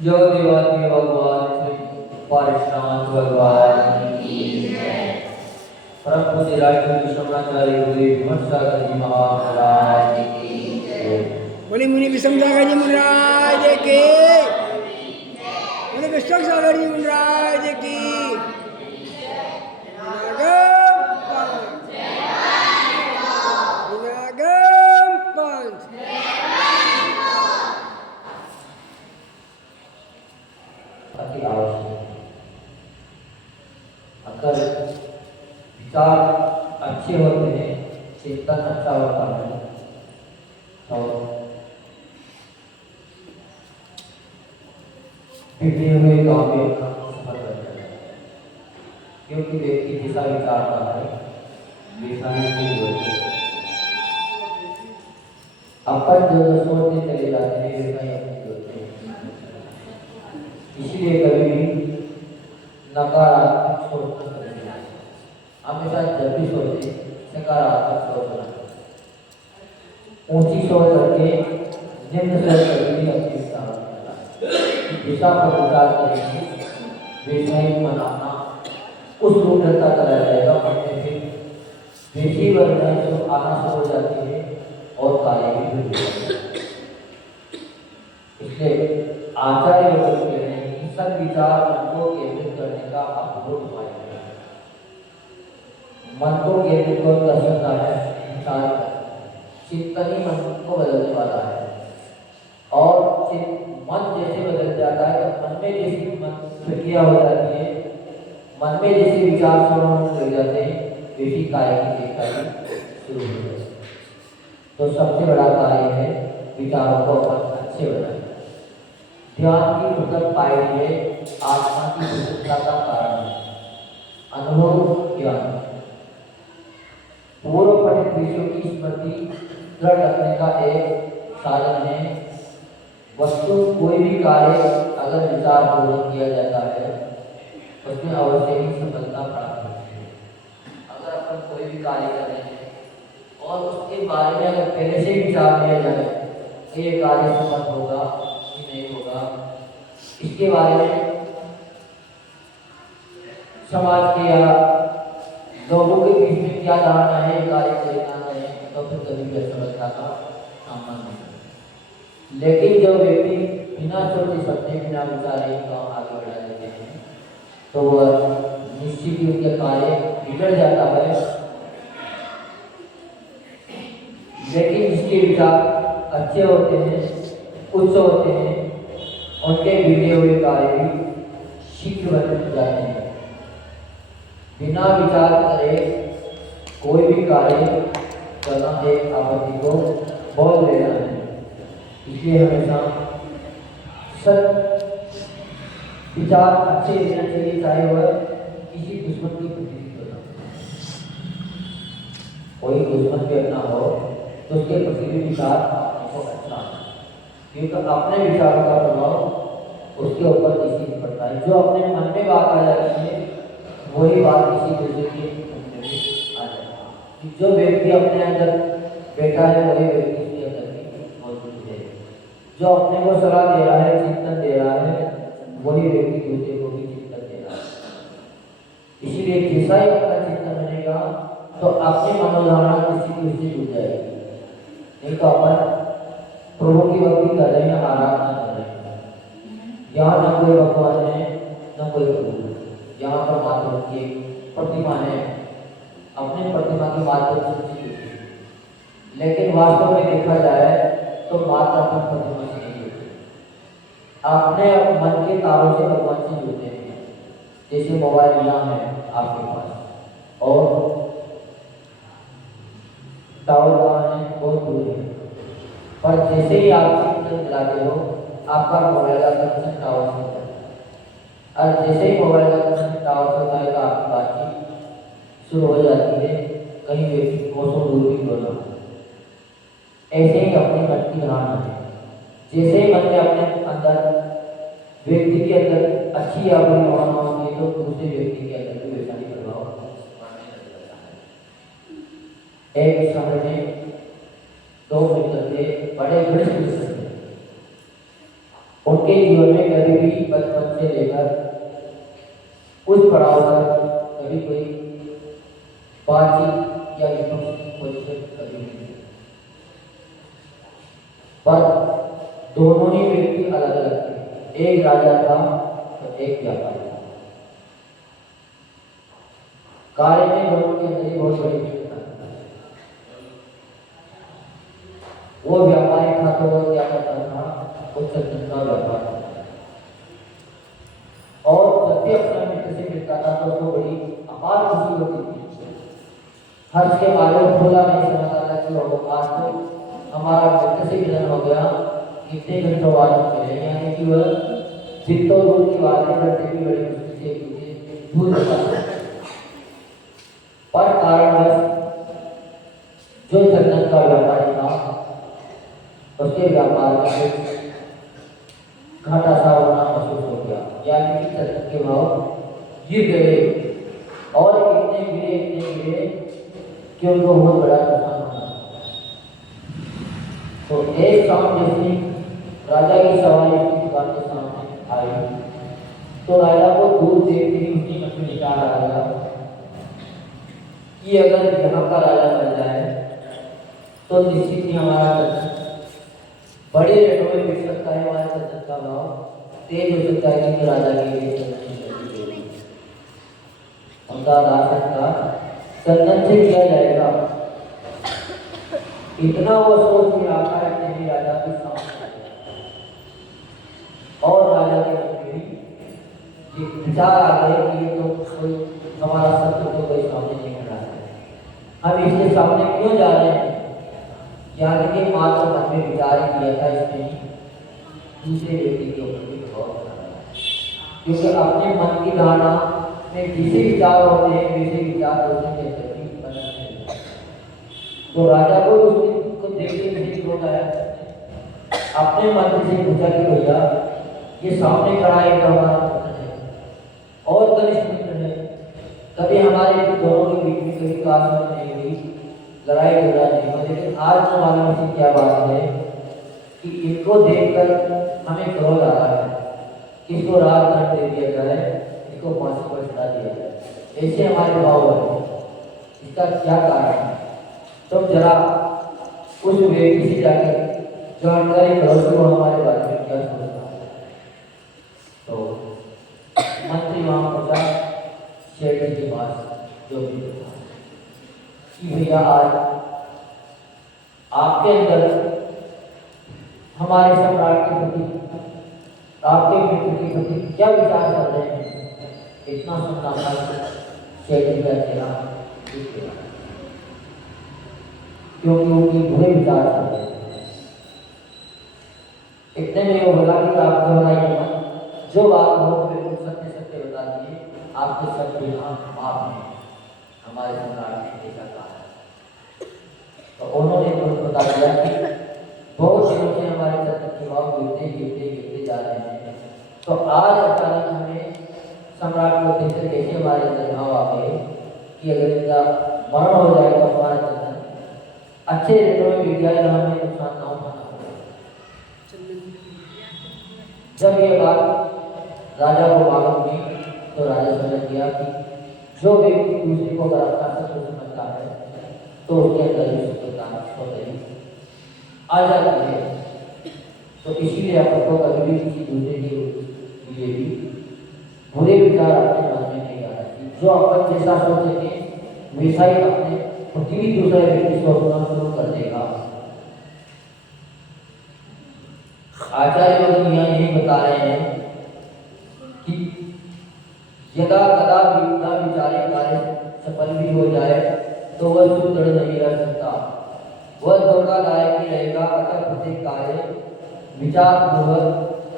जो देवाती भगवान पारिश्रांत भगवान परम पूज्य राष्ट्र विश्वनाचार्य गुरु विमर्शाकर जी महाराज बोले मुनि विषम सागर जी महाराज की बोले विश्व सागर जी महाराज की अगर विचार अच्छे होते हैं, चिंतन अच्छा होता है तो बिगड़े हुए काम में सफल हो जाता है। क्योंकि व्यक्ति जैसा विचारता है वैसा ही चीज होती है। अपन जो सोचते चले जाते हैं वैसा ही अपनी होते हैं। इसलिए कभी भी नकारात्मक सोच न करें, हमेशा जब भी सोचे सकारात्मक सोचना, ऊंची सोच रखे निम्न सोच रखनी अपनी दिशा पर विचार करेंगे वैसा ही मनाना उस रूपरेखा चला जाएगा। पढ़ने से वैसी वर्णन जो आना शुरू हो जाती है और कार्य भी हो जाती है। इसलिए आचार्य लोग कह रहे हैं कि सब विचार मन को केंद्रित करने का अद्भुत उपाय है। मन को केंद्रित कर सकता है विचार, चिंतन ही मन को बदलने वाला है। मन जैसे बदल जाता है, तो मन में जैसी मन प्रक्रिया हो जाती है, मन में जैसे विचार स्वरूप लग जाते हैं, वैसी कार्य की देखभाली शुरू हो जाती है। तो सबसे बड़ा कार्य है विचारों को अपन अच्छे बनाए। ध्यान की फुर्सत पाई है आत्मा की प्रसन्नता का कारण है। अनुभव ज्ञान पूर्व पठित विषयों की स्मृति दृढ़ रखने का एक साधन है। वस्तु कोई भी कार्य अगर विचार पूर्वक किया जाता है उसमें अवश्य ही सफलता प्राप्त होती है। अगर अपन कोई भी कार्य कर रहे हैं और उसके बारे में अगर पहले से विचार लिया जाए कि ये कार्य सफल होगा कि नहीं होगा, इसके बारे में समाज के या लोगों के बीच में क्या धारणा है, कार्य करना है, तो फिर कभी भी असफलता का सामना नहीं करते। लेकिन जो व्यक्ति बिना सोचे समझे बिना विचारे काम आगे बढ़ा देते हैं तो वह निश्चित ही उनके कार्य बिगड़ जाता है। लेकिन जिसके विचार अच्छे होते हैं, उच्च होते हैं, उनके बिगड़े हुए कार्य भी शीघ्र बन जाते हैं। बिना विचार करे कोई भी कार्य करना एक आपत्ति को बोल लेना है। इसलिए हमेशा सच विचार अच्छे लेना चाहिए, चाहे वह किसी दुश्मन की प्रति क्यों ना हो। कोई दुश्मन भी अपना हो तो उसके प्रति भी विचार आपको अच्छा है, क्योंकि अपने विचारों का प्रभाव उसके ऊपर किसी नहीं पड़ता है। जो अपने मन में बात आ जाती है वही बात किसी दूसरे के मन में भी आ जाती है। जो व्यक्ति अपने अंदर बैठा है वही व्यक्ति उसके अंदर भी मौजूद है। जो अपने को सलाह दे रहा है, चिंतन दे रहा है, वही व्यक्ति दूसरे को भी चिंतन दे रहा है। इसीलिए जैसा ही अपना चिंतन बनेगा तो अपनी मनोधारणा किसी दूसरे जुड़ जाएगी। नहीं तो अपन प्रभु की भक्ति कर रहे हैं, आराधना कर रहे हैं, यहाँ न कोई भगवान है न कोई प्रभु, यहाँ पर मात्र की प्रतिमा है, अपने प्रतिमा के माध्यम से। लेकिन वास्तव में देखा जाए तो मात्र अपन प्रतिमा से नहीं जुड़ते, अपने मन के तारों से भगवान से जुड़ते हैं। जैसे मोबाइल यहाँ है आपके पास और टावर कहाँ है, बहुत दूर है, पर जैसे ही आप सिग्नल मिलाते हो आपका मोबाइल का कनेक्शन टावर से होता है। और जैसे ही मोबाइल का कनेक्शन टावर से होता है तो आपकी बातचीत शुरू हो जाती है, कहीं व्यक्ति कोसों दूर भी बोला। ऐसे ही अपने मन की धारणा है। जैसे ही मन में अपने अंदर व्यक्ति के अंदर अच्छी या बुरी भावना होती है तो दूसरे व्यक्ति के अंदर भी वैसा ही प्रभाव पड़ने लग जाता है। एक समय में दो मित्र थे, बड़े घनिष्ठ मित्र थे। उनके जीवन में कभी भी बचपन से लेकर उस पड़ाव तक कभी कोई बातचीत या विपक्ष की पोजीशन कभी नहीं, पर दोनों ही व्यक्ति अलग अलग थे। एक राजा था तो एक व्यापारी था। कार्य में दोनों के अंदर ही बहुत बड़ी भिन्नता थी। वो व्यापारी था तो वो क्या करता था, वो चंदन का व्यापार करता था। और जब भी अपना मित्र से मिलता था तो उसको बड़ी अपार खुशी होती थी। हर्ष के मारे भोला नहीं समझता था कि वो आज तो हमारा मित्र से मिलन हो गया, कितने घंटों बाद मिले, यानी कि वह जितों दूर की बातें करते भी बड़ी मुश्किल से मुझे भूल जाता। पर कारणवश जो चंदन का व्यापारी था उसके व्यापार में घाटा सा होना महसूस हो गया, यानी कि चंदन के भाव गिर गए और इतने गिरे कि उनको बहुत बड़ा नुकसान हुआ। तो एक शाम जैसे राजा की सवारी उसकी दुकान के सामने आई तो राजा को दूर देखते ही उसकी मन में विचार आ गया कि अगर यहाँ का राजा बन जाए तो निश्चित ही हमारा चंदन बड़े रेटों में बिक सकता है, हमारे चंदन का भाव तेज हो सकता है कि राजा के लिए उनका चंदन से किया जाएगा। इतना वो सोच में आता है कि राजा के सामने विचार आ गए कि ये तो कोई हमारा शत्रु तो कोई सामने नहीं खड़ा है, हम इसके सामने क्यों जा रहे हैं? यानी कि मात्र मन में विचार ही किया था, इसमें दूसरे व्यक्ति के ऊपर भी गौर करना है, क्योंकि अपने मन की धारणा में जैसे विचार होते हैं वैसे विचार दूसरे के अंदर भी बनते हैं। तो राजा को उसको देखते नहीं होता है, अपने मन से पूछा कि भैया ये सामने खड़ा है तो हमारा मित्र है और कनिष्ठ मित्र है, कभी हमारे दोनों के बीच में कभी क्लास नहीं हुई, लड़ाई झगड़ा नहीं हुआ, लेकिन आज तो मालूम से क्या बात है कि इनको देखकर हमें क्रोध आ रहा है, इसको रात दंड दे दिया जाए, इसको फांसी पर चढ़ा दिया जाए, ऐसे हमारे भाव है। इसका क्या कारण है? तो जरा उस व्यक्ति से जाकर जानकारी करो कि वो हमारे बारे में क्या सोचता है। तो मंत्री वहां पहुंचा शेठ के पास, जो भी कि भैया आज आपके अंदर हमारे सम्राट के प्रति, आपके मित्र के प्रति क्या विचार कर रहे हैं? इतना सुनना शेठ का चेहरा दिख गया, क्योंकि उनके बुरे विचार चल रहे थे। इतने में वो बोला कि आप घबराइए मत, जो बात हो बिल्कुल सत्य सत्य बता दिए, आपके सब गुनाह माफ हैं, हमारे सम्राट ने ऐसा कहा है। तो उन्होंने तो बता दिया कि बहुत दिनों से हमारे सत्य के भाव गिरते गिरते गिरते जा रहे हैं, तो आज अचानक हमें सम्राट को देखकर कैसे हमारे अंदर भाव आ गए कि अगर इनका मरण हो जाए तो हमारा चंदन अच्छे रेटों में बिक जाए, हमें नुकसान ना उठाना पड़े। जब ये बात राजा को मालूम हुई तो राजा समझ गया कि जो व्यक्ति दूसरे को अगर अपना शत्रु समझता है तो उसके अंदर भी शत्रुता आ जाती है। तो इसीलिए अपन को कभी भी किसी दूसरे के लिए भी बुरे विचार अपने मन में नहीं आना चाहिए। जो अपन जैसा सोचेंगे वैसा ही अपने पृथ्वी दूसरे व्यक्ति सोचना शुरू कर देगा। आचार्य लोग यहाँ यही बता रहे हैं कि यदा कदा विद्या विचारे कार्य सफल भी हो जाए तो वह सुदृढ़ नहीं रह सकता, वह धोखादायक ही रहेगा। अतः प्रत्येक कार्य विचार पूर्वक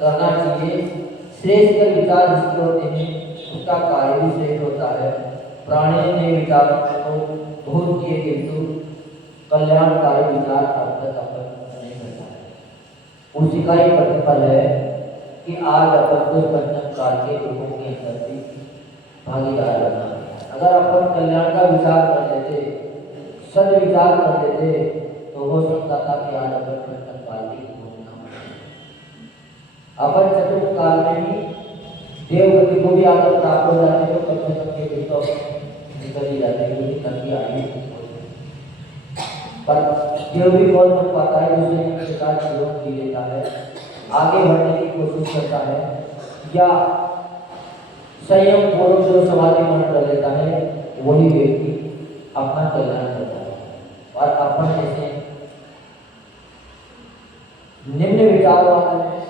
करना चाहिए। श्रेष्ठ विचार जिसके होते हैं उसका कार्य भी श्रेष्ठ होता है। प्राणी ने विचारों को बहुत किए किंतु कल्याणकारी विचार अब तक अपन नहीं करता है। उसी का ही प्रतिफल है कि आज अपन को पंचम काल के लोगों के अंदर भी भागीदार बनना है। अगर अपन कल्याण का विचार कर लेते, सद विचार कर लेते तो हो सकता था कि आज अपन पंचम काल की अपन चतुर्थ काल में ही देवगति को भी आकर प्राप्त हो जाते तो पंचम के तो निकल ही जाते क्योंकि कभी आगे पर देव भी बहुत मन पाता है, दूसरे प्रकार जीवन जी लेता है, आगे बढ़ने की कोशिश करता है या संयम पूर्वक जो समाधि मन कर लेता है वही व्यक्ति अपना कल्याण करता है। और अपन जैसे निम्न विचार वाले हैं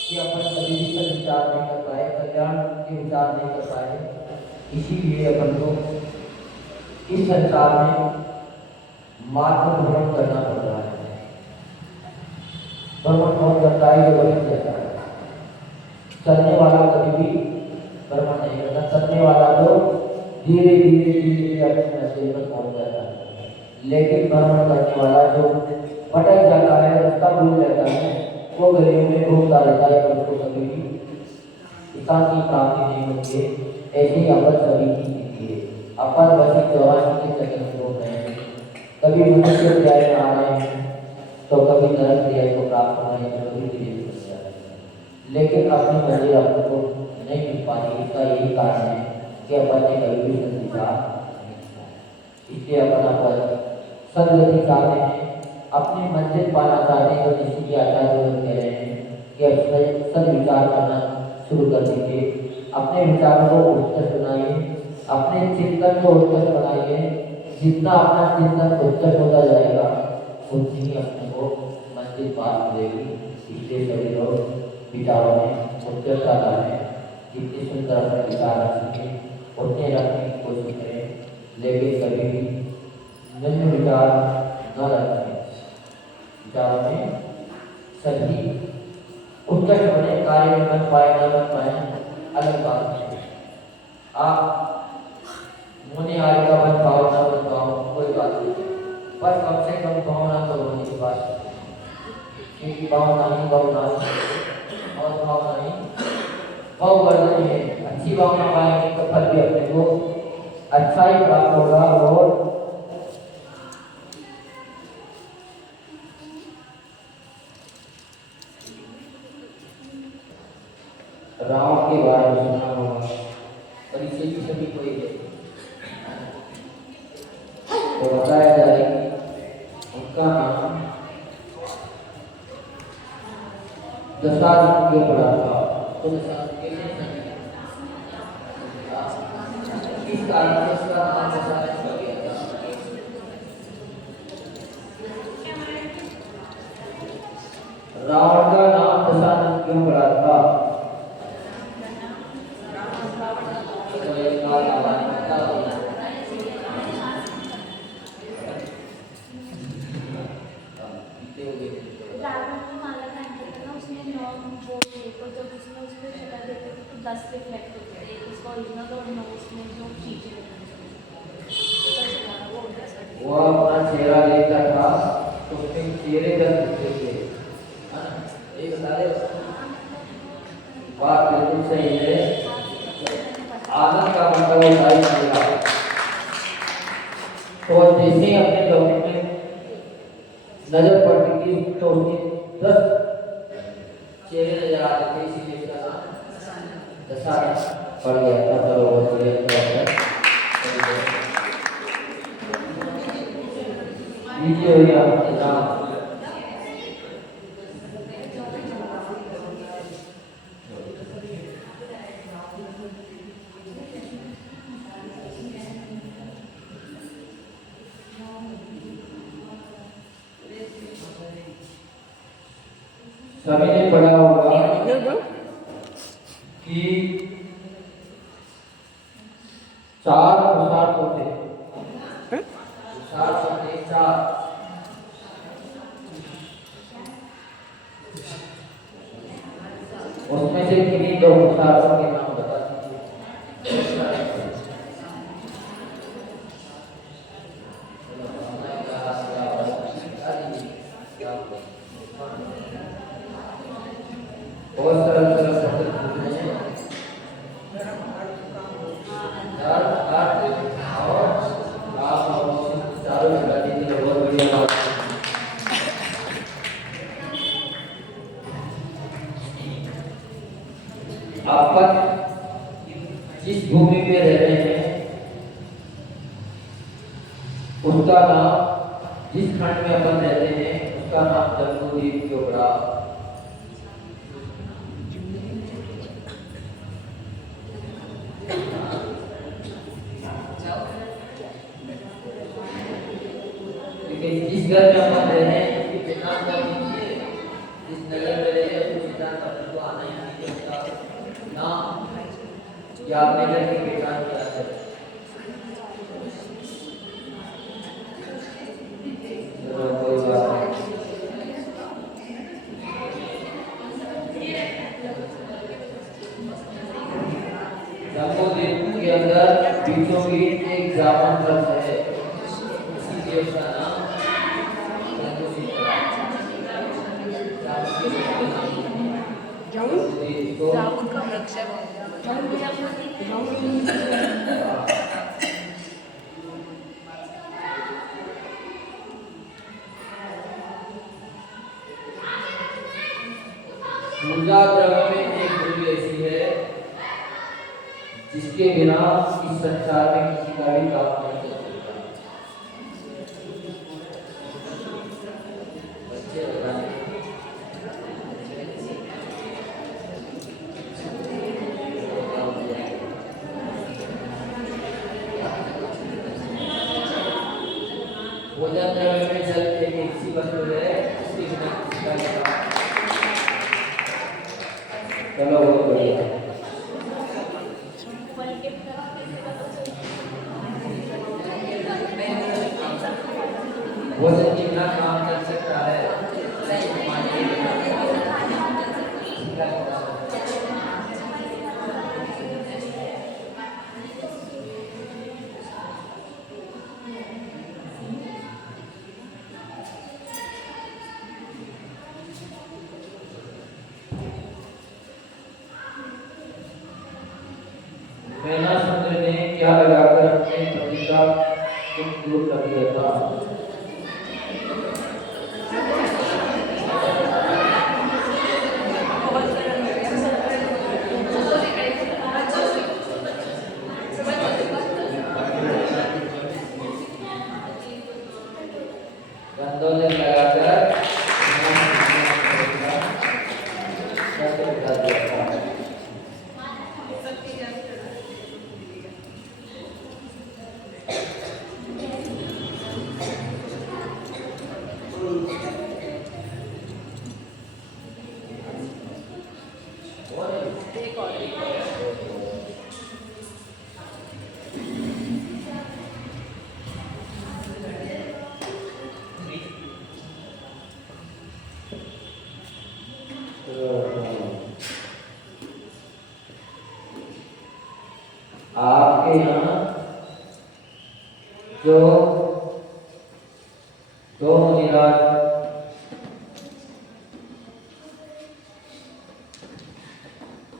कि अपन कभी भी सद विचार नहीं कर पाए, कल्याण के विचार नहीं कर पाए, इसीलिए अपन को इस संसार में मार्ग भ्रमण करना पड़ रहा है। भ्रमण कौन करता है? जो वही करता है। चलने वाला कभी भी भ्रमण नहीं करता, चलने वाला तो धीरे धीरे धीरे अपने नशे पर पहुंच जाता है, लेकिन भ्रमण करने वाला जो भटक जाता है, रास्ता भूल जाता है, वो गलियों में घूमता रहता है, पर उसको कभी भी शांति प्राप्ति नहीं होती है। ऐसे ही अपन सभी की स्थिति है। अपन बसी जवानी के चक्कर में घूम रहे हैं, कभी मनुष्य न्याय में आ रहे हैं तो कभी नरक न्याय को प्राप्त हो रहे हैं, कभी धीरे जा रहे हैं, लेकिन अपनी मंजिल अपन को नहीं मिल पाती। इसका यही कारण है कि अपन ने कभी भी सदविचार नहीं किया। इसलिए अपन सदगति चाहते हैं, अपनी मंजिल पाना चाहते हैं, तो इसी आचार्य लोग कह रहे हैं कि अब सदविचार करना शुरू कर दीजिए। अपने विचारों को उत्कृष्ट बनाइए, अपने चिंतन को उत्कृष्ट बनाइए। जितना अपना चिंतन उत्कृष्ट होता जाएगा उतनी ही अपने को मंजिल पास मिलेगी। इसलिए सभी लोग विचारों में उत्कृष्टता करें, जितने सुंदर अपने विचार रखेंगे उतने रखने की कोशिश करें, लेकिन कभी भी निम्न विचार न रखें। विचारों में सभी उत्कर्ष बने, कार्य में बन पाए न बन पाए अलग बात है। आप मुनि आर्य का बन पाओ न बन पाओ कोई बात नहीं, पर कम से कम भावना तो होने की बात है, क्योंकि भावना ही भावना और भावना ही भाववर्धन है। अच्छी भावना पाएंगे तो फल भी अपने को अच्छा ही प्राप्त होगा। और रावण के बारे में सुना होगा और इसे भी सभी को ही है। तो बताया जाए कि उनका नाम दशानन क्यों पड़ा था, तो दशानन कैसे संगीत किस कारण से उसका नाम दशानन पड़ गया था। रावण का नाम दशानन क्यों पड़ा था? तो एक बात आवाज बता दो। रावण को माला पहनते थे ना, उसमें 9 वो थे, तो जब उसमें उसको शक्ल देते थे तो 10 रिफ्लेक्ट होते थे, उसका ओरिजिनल और 9 उसमें जो चीजें वो अपना चेहरा देखता था तो उसके चेहरे दर्द होते थे। ये बता दे, बात बिल्कुल सही है। आनंद का मतलब होता है चेहरा। तो जैसे ही अपने डॉक्टर में नजर पड़ती थी तो उसके 10 चेहरे नजर आते थे, इसीलिए इसका नाम दशानन पड़ गया था। चलो बहुत बढ़िया लीजिए हो गया नाम। सभी ने पढ़ा होगा कि 4 पुरुषार्थ होते हैं। पुरुषार्थ होते हैं 4। उसमें से किन्हीं 2 पुरुषार्थों के नाम बता दीजिए। बहुत सरल सरल शब्द पूछने हैं। धर्म, अर्थ और काम और मोक्ष चारों बता दीजिए। बहुत बढ़िया बात है। अपन जिस भूमि पे रह रहे हैं उसका नाम, जिस खंड में अपन रहते हैं उसका नाम जम्बूद्वीप क्यों पड़ा? जिस घर में अपन रह रहे हैं उसकी पहचान कर लीजिए। जिस नगर में रह रहे हैं उसकी पहचान करने को आना ही नहीं चाहिए नाम या अपने घर की पहचान क्या है। चलो कोई बात नहीं। जम्बूद्वीप के अंदर बीचों बीच एक जामुन वृक्ष है, इसीलिए उसका नाम जामुन का वृक्ष है वो। पूजा द्रव्य में एक द्रव्य ऐसी है जिसके बिना इस संसार में किसी का भी काम नहीं चल सकता। बच्चे बताएं। पूजा द्रव्य में जल एक ऐसी वस्तु है जिसके बिना किसी का भी काम। चलो बहुत बढ़िया। भोजन कितना काम कर सकता है मैना समुद्र ने क्या लगाकर अपने पति का दुख दूर कर दिया था। गंदोले लगाकर कर दिया था। आपके यहाँ जो दो मुनिराज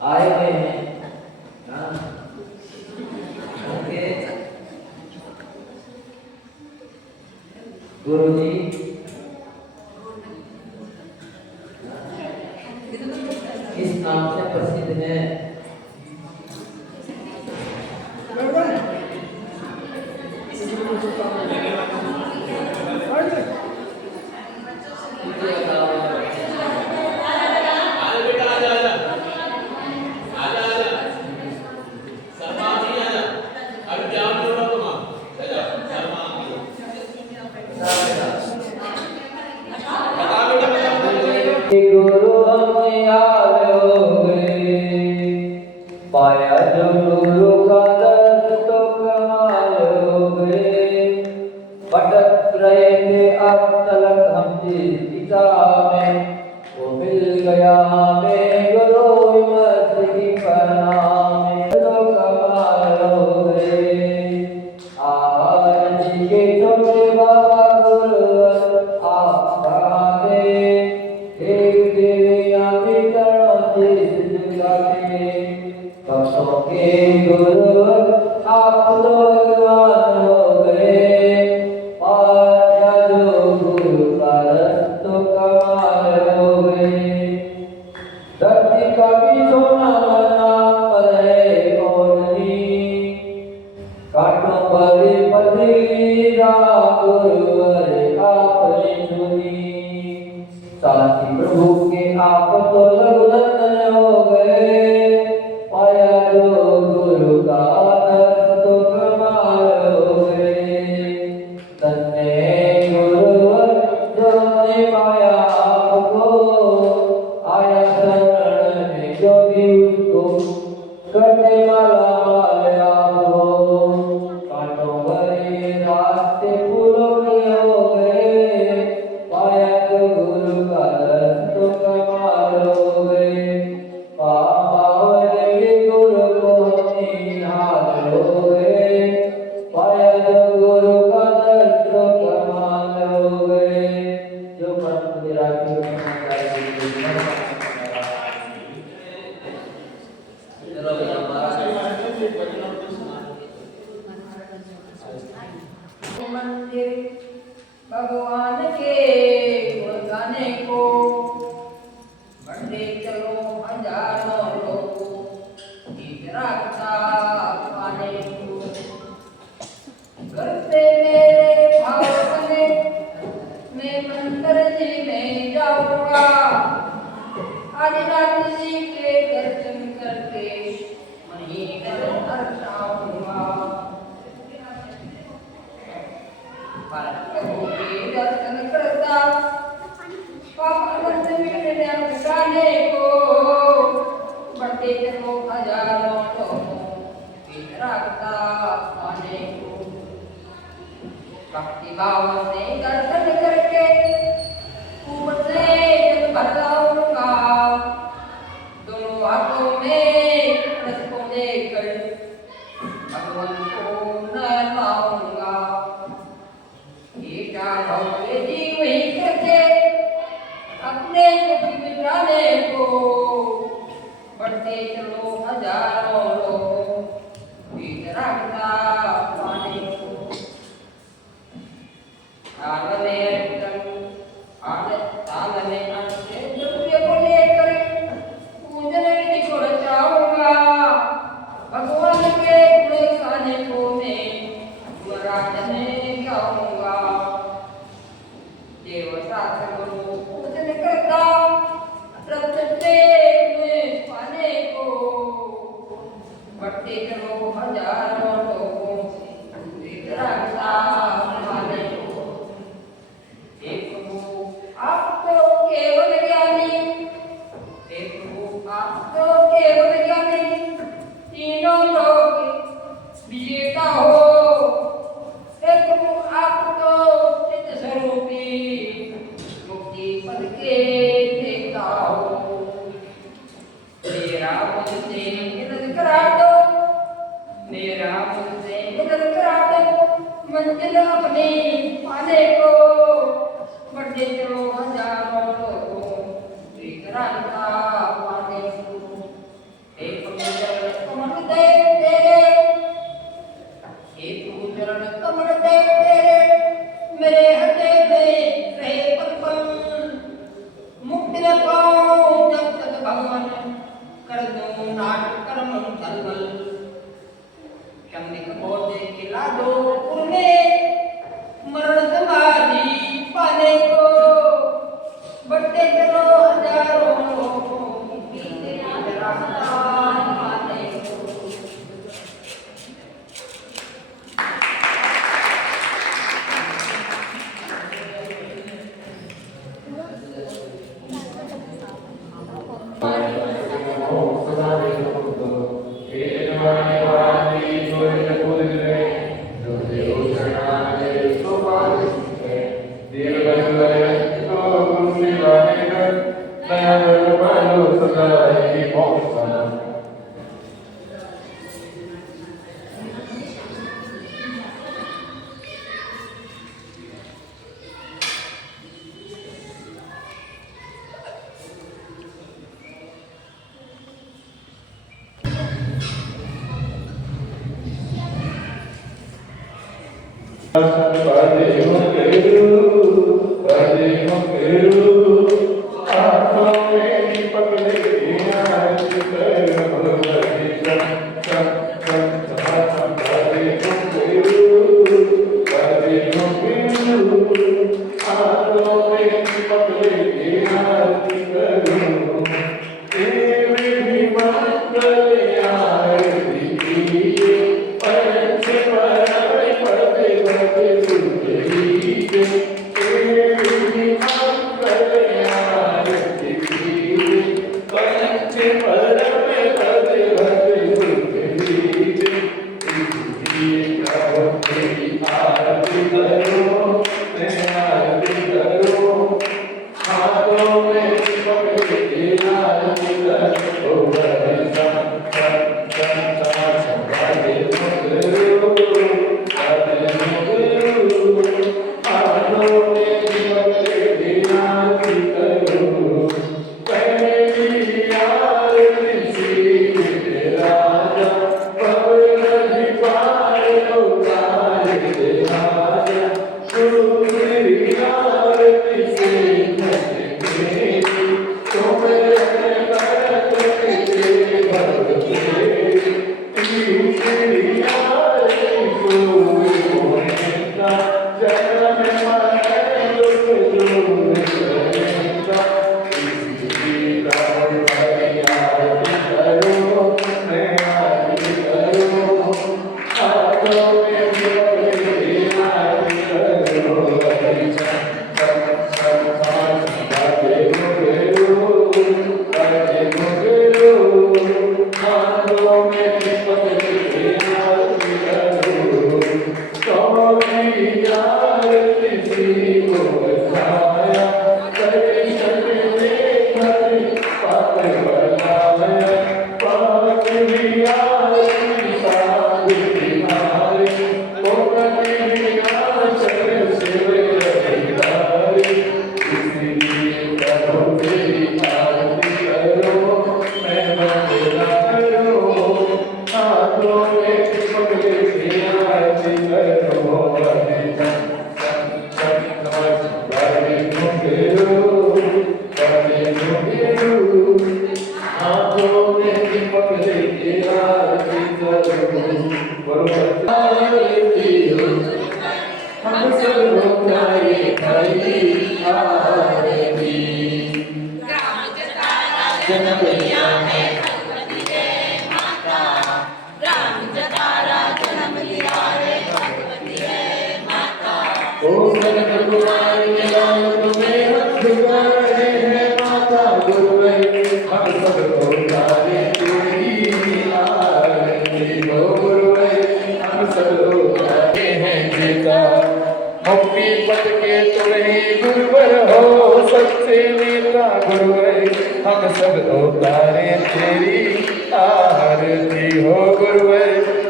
आए हुए हैं, उनके गुरु जी इस नाम से प्रसिद्ध हैं। गुरु हमने आलोगे पाया जो गुरु का दर्श तो कमाल हो गए। भटक रहे थे अब तलक हम जिस दिशा में वो मिल गया हमें गुरु विमर्श की परिणाम तो कमाल हो गए। आज के छोटे बाबा गुरु आप भक्तों के गुरु आप लोग हो गए। पाया जो गुरु का रस तो कमाल हो गए। धरती का भी सोना बना पर है कौनी कांटों भरी पथरी गुरुवर आपने चुनी। साथी प्रभु के आप तो लघुनंदन हो गए। पाया जो गुरु का दर्श तो कमाल हो गए। धन्य गुरुवर जो ने पाया आपको आया शरण में जो भी उसको करने वाला माल आपको। कांटों भरे रास्ते फूलों के हो गए। पाया जो गुरु का दर्श तो कमाल हो गए। गुरु को निहाल हो गए। पाया जो गुरु का दर्श तो कमाल हो गए। जो परम विरागी मंदिर भगवान के गुण गाने को बढ़ते चलो हजारों लोग रास्ता पाने को। घर से मेरे भाव बने मैं मंदिर जी में जाऊंगा। आज रात जी के दर्शन करके वहीं घर दर्शाऊंगा। प्रभु के दर्शन करता पाप मिटने गाने को बढ़ते चलो हजारों रास्ता पाने को। भक्ति भाव से दर्शन समाधि पाने को बड़े चलो हजारों लोगों एक रास्ता पाने को एक चरण कमल देव तेरे एक चरण कमल देव तेरे मेरे हृदय में रहे पल पल मुक्ति न पाऊं जब तक भगवान कर दूं नाट कर्म तलमल चंदिक बोधे खिला दो पुरने मरण समाधि पाने को बढ़ते चलो हजारों लोगों की रास्ता पाने को।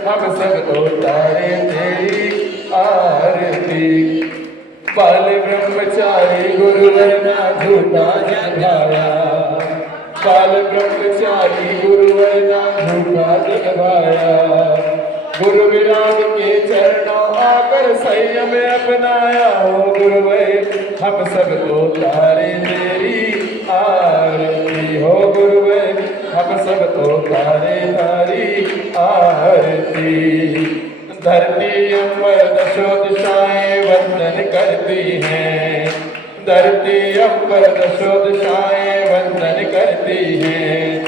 हम सब उतारे तेरी आरती बाल ब्रह्मचारी गुरुवर ना झूठा जन भाया, बाल ब्रह्मचारी गुरुवर ना झूठा जन भाया। गुरु विराग के चरणों आकर संयम अपनाया हो गुरुवर, हम सबको तारे तेरी आरती हो गुरुवर, हम सबको तारे तारी आरती। धरती अम्बर दशो दिशाएं वंदन करती हैं, धरती अम्बर दशो दिशाएं वंदन करती हैं।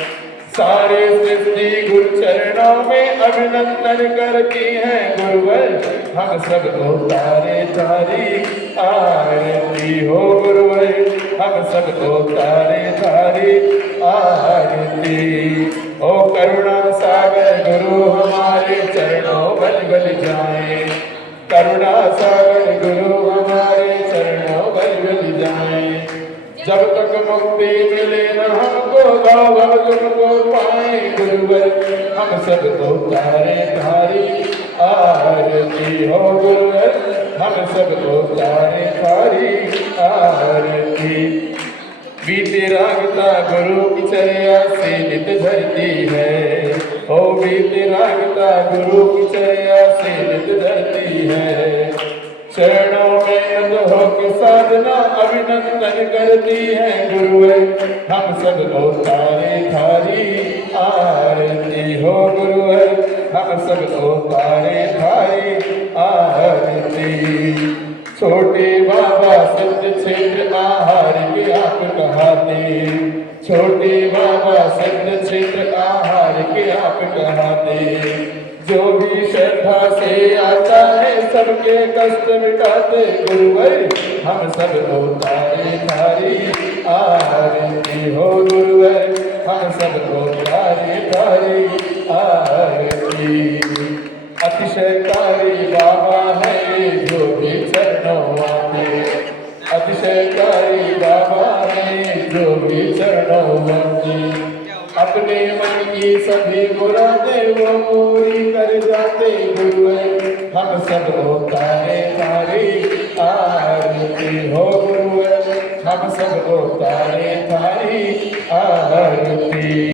सारे सृष्टि गुरु चरणों में अभिनंदन करती हैं गुरुवर, हम सबको तारे तारी आरती हो गुरुवर, हम सबको तारे तारी आरती। ओ करुणा सागर गुरु हमारे चरणों बल बल जाए, करुणा सागर गुरु हमारे चरणों बल बल जाए। जब तक मुक्ति मिले न हमको गाँव भव तुमको पाए गुरुवर, हम सबको तारे तारी आरती हो गुरुवर, हम सबको तारे तारी आरती। बीते रागता गुरु की चर्या से नित धरती है, ओ बीते रागता गुरु की चर्या से नित धरती है। चरणों में नत हो के साधना अभिनंदन करती है गुरुवर, हम सबको तारे थारी आरती हो गुरुवर, हम सबको तारे थारी आरती। छोटे बाबा सत्य क्षेत्र आहार के आप कहाते, छोटे बाबा सत्य क्षेत्र आहार के आप कहाते। जो भी श्रद्धा से आता है सबके कष्ट मिटाते गुरुवर, हम सबको तारे तारी आरती हो गुरुवर, हम सबको तारे तारी आरती। अतिशयकारी बाबा है जो भी चरणों आते, अतिशयकारी बाबा है जो भी चरणों आते। अपने मन की सभी मुरादें वो पूरी कर जाते गुरुवर, हम सबको तारे तारी आरती हो गुरुवर, हम सबको तारे तारी आरती।